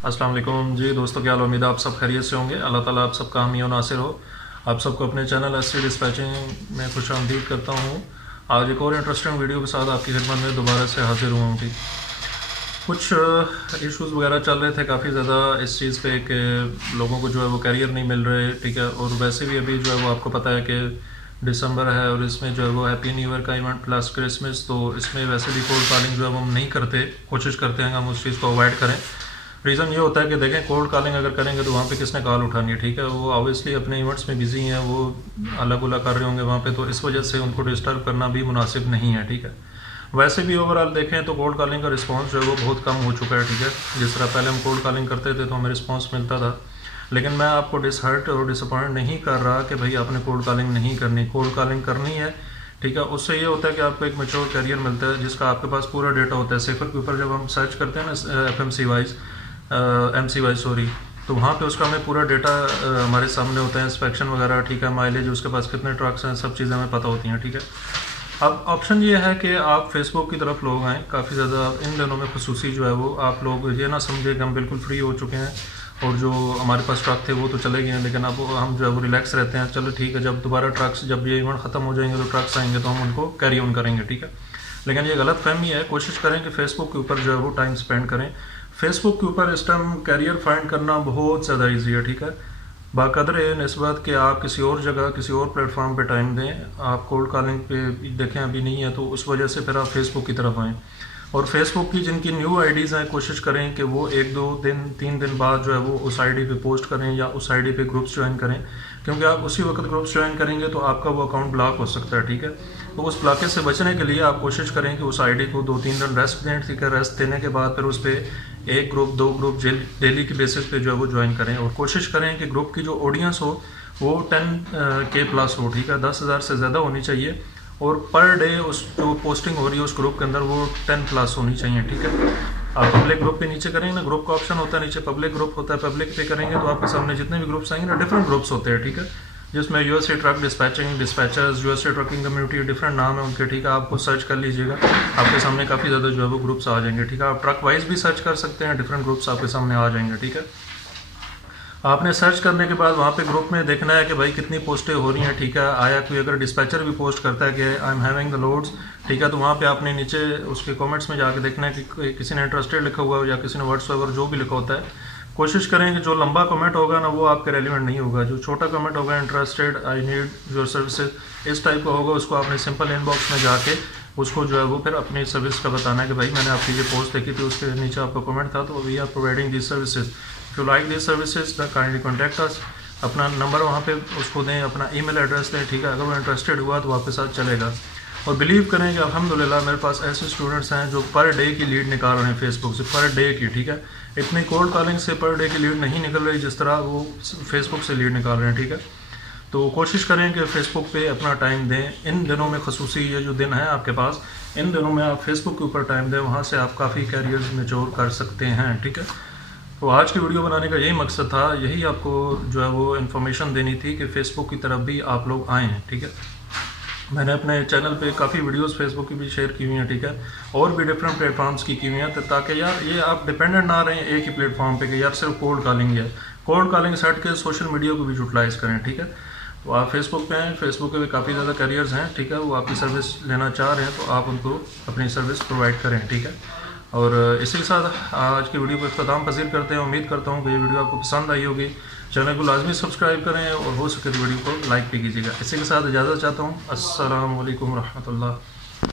अस्सलाम वालेकुम जी दोस्तों, क्या हाल? उम्मीद है आप सब खैरियत से होंगे। अल्लाह ताला आप सबका हामी और नासिर हो। आप सबको अपने चैनल एससी डिस्पैचिंग में खुश आमदीद करता हूँ। आज एक और इंटरेस्टिंग वीडियो के साथ आपकी खिदमत में दोबारा से हाजिर हुआ हूँ। ठीक, कुछ इश्यूज़ वगैरह चल रहे थे काफ़ी ज़्यादा इस चीज़ पे कि लोगों को जो है वो कैरियर नहीं मिल रहे। ठीक है, और वैसे भी अभी जो है वो आपको पता है कि दिसंबर है और इसमें जो है वो हैप्पी न्यू ईयर का इवेंट प्लस क्रिसमस, तो इसमें वैसे भी कोल्ड कॉलिंग जो है वो हम नहीं करते, कोशिश करते हैं हम उस चीज़ को अवॉइड करें। रीज़न ये होता है कि देखें, कोल्ड कॉलिंग अगर करेंगे तो वहाँ पे किसने कॉल उठानी है। ठीक है, वो ऑब्वियसली अपने इवेंट्स में बिजी हैं, वो अलग उलग कर रहे होंगे वहाँ पे, तो इस वजह से उनको डिस्टर्ब करना भी मुनासिब नहीं है। ठीक है, वैसे भी ओवरऑल देखें तो कोल्ड कॉलिंग का रिस्पांस जो है वो बहुत कम हो चुका है। ठीक है, जिस तरह पहले हम कोल्ड कॉलिंग करते थे तो हमें रिस्पांस मिलता था, लेकिन मैं आपको डिसहर्ट और डिसअपॉइंट नहीं कर रहा कि भाई आपने कोल्ड कॉलिंग नहीं करनी, कोल्ड कॉलिंग करनी है। ठीक है, उससे ये होता है कि आपको एक मैच्योर करियर मिलता है जिसका आपके पास पूरा डेटा होता है। सेफर के ऊपर जब हम सर्च करते हैं ना FMC wise MC wise sorry, तो वहाँ पे उसका हमें पूरा डेटा हमारे सामने होता है, इंस्पेक्शन वगैरह। ठीक है, माइलेज, उसके पास कितने ट्रक्स हैं, सब चीज़ें हमें पता होती हैं। ठीक है, अब ऑप्शन ये है कि आप फेसबुक की तरफ लोग आएँ। काफ़ी ज़्यादा इन दिनों में खसूसी जो है वो आप लोग ये ना समझे कि हम बिल्कुल फ्री हो चुके हैं और जो हमारे पास ट्रक थे वो तो चले गए हैं, लेकिन अब हम जो है वो रिलैक्स रहते हैं। चलो ठीक है, जब दोबारा ट्रक्स, जब ये इवेंट ख़त्म हो जाएंगे तो ट्रक्स आएंगे तो हम उनको कैरी ऑन करेंगे। ठीक है, लेकिन ये गलत फहमी है। कोशिश करें कि फेसबुक के ऊपर जो है वो टाइम स्पेंड करें। फेसबुक के ऊपर इस टाइम कैरियर फाइंड करना बहुत ज़्यादा ईजी है। ठीक है, बाकदर नस्बत कि आप किसी और जगह, किसी और प्लेटफॉर्म पे टाइम दें। आप कोल्ड कॉलिंग पे देखें अभी नहीं है, तो उस वजह से फिर आप फेसबुक की तरफ आएँ। और फेसबुक की जिनकी न्यू आईडीज़ हैं, कोशिश करें कि वो 1-2 दिन 3 दिन बाद जो है वो उस आईडी पे पोस्ट करें या उस आईडी पे ग्रुप्स ज्वाइन करें, क्योंकि आप उसी वक्त ग्रुप्स ज्वाइन करेंगे तो आपका वो अकाउंट ब्लॉक हो सकता है। ठीक है, तो उस ब्लॉकेज से बचने के लिए आप कोशिश करें कि उस आईडी को 2-3 दिन रेस्ट दें। ठीक है, रेस्ट देने के बाद फिर उस पर 1 ग्रुप 2 ग्रुप डेली की बेसिस पे जो है वो ज्वाइन करें, और कोशिश करें कि ग्रुप की जो ऑडियंस हो वो 10K प्लस हो। ठीक है, 10,000 से ज़्यादा होनी चाहिए, और पर डे उस जो पोस्टिंग हो रही है उस ग्रुप के अंदर वो 10 प्लस होनी चाहिए। ठीक है, आप पब्लिक ग्रुप पे नीचे करेंगे ना, ग्रुप का ऑप्शन होता है नीचे, पब्लिक ग्रुप होता है, पब्लिक पे करेंगे तो आपके सामने जितने भी ग्रुप्स आएंगे ना, डिफरेंट ग्रुप्स होते हैं। ठीक है, जिसमें USA truck dispatching, dispatchers, USA trucking community, different नाम है उनके। ठीक है, आपको सर्च कर लीजिएगा, आपके सामने काफ़ी ज़्यादा जो है वो ग्रुप्स आ जाएंगे। ठीक है, आप ट्रक वाइज भी सर्च कर सकते हैं, डिफरेंट ग्रुप्स आपके सामने आ जाएंगे। ठीक है, आपने सर्च करने के बाद वहाँ पे ग्रुप में देखना है कि भाई कितनी पोस्टें हो रही हैं। ठीक है, आया कोई अगर डिस्पैचर भी पोस्ट करता है कि I am having the loads, ठीक है, तो वहाँ पे आपने नीचे उसके कमेंट्स में जाके देखना है कि किसी ने इंटरेस्टेड लिखा हुआ है या किसी ने व्हाट्सएवर जो भी लिखा होता है। कोशिश करें कि जो लंबा कमेंट होगा ना वो आपके रेलिवेंट नहीं होगा। जो छोटा कमेंट होगा, interested, I need your services, इस टाइप का होगा, उसको आपने सिंपल इनबॉक्स में जाके उसको जो है वो फिर अपनी सर्विस का बताना है कि भाई मैंने आपकी ये पोस्ट देखी थी, उसके नीचे आपका कमेंट था, तो we are providing this services, if you like this services kindly contact us. अपना नंबर वहाँ पे उसको दें, अपना ईमेल एड्रेस दें। ठीक है, अगर वो इंटरेस्टेड हुआ तो आपके साथ चलेगा। और बिलीव करें कि अल्हम्दुलिल्लाह मेरे पास ऐसे स्टूडेंट्स हैं जो पर डे की लीड निकाल रहे हैं फेसबुक से, पर डे की। ठीक है, इतनी कोल्ड कॉलिंग से पर डे की लीड नहीं निकल रही जिस तरह वो फेसबुक से लीड निकाल रहे हैं। ठीक है, तो कोशिश करें कि फेसबुक पे अपना टाइम दें। इन दिनों में खसूसी ये जो दिन है आपके पास, इन दिनों में आप फेसबुक के ऊपर टाइम दें, वहाँ से आप काफ़ी कैरियर्स मैच्योर कर सकते हैं। ठीक है, तो आज की वीडियो बनाने का यही मकसद था, यही आपको जो है वो इन्फॉर्मेशन देनी थी कि फ़ेसबुक की तरफ भी आप लोग आएँ हैं। ठीक है, मैंने अपने चैनल पे काफ़ी वीडियोस फेसबुक की भी शेयर की हुई हैं। ठीक है, और भी डिफरेंट प्लेटफॉर्म्स की हुई हैं, ताकि यार ये आप डिपेंडेंट ना रहें एक ही प्लेटफॉर्म पे कि यार सिर्फ कोल्ड कॉलिंग है। कोल्ड कॉलिंग से हट के सोशल मीडिया को भी यूटिलाइज़ करें। ठीक है, तो आप फेसबुक पे हैं, फेसबुक पे भी काफ़ी ज़्यादा करियर्स हैं। ठीक है, वो आपकी सर्विस लेना चाह रहे हैं तो आप उनको अपनी सर्विस प्रोवाइड करें। ठीक है, और इसी के साथ आज की वीडियो को इख्तिताम पसीर करते हैं। उम्मीद करता हूँ कि ये वीडियो आपको पसंद आई होगी। चैनल को लाजमी सब्सक्राइब करें और हो सके तो वीडियो को लाइक भी कीजिएगा। इसी के साथ इजाज़त चाहता हूँ। अस्सलाम वालेकुम रहमतुल्लाह।